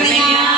Yeah.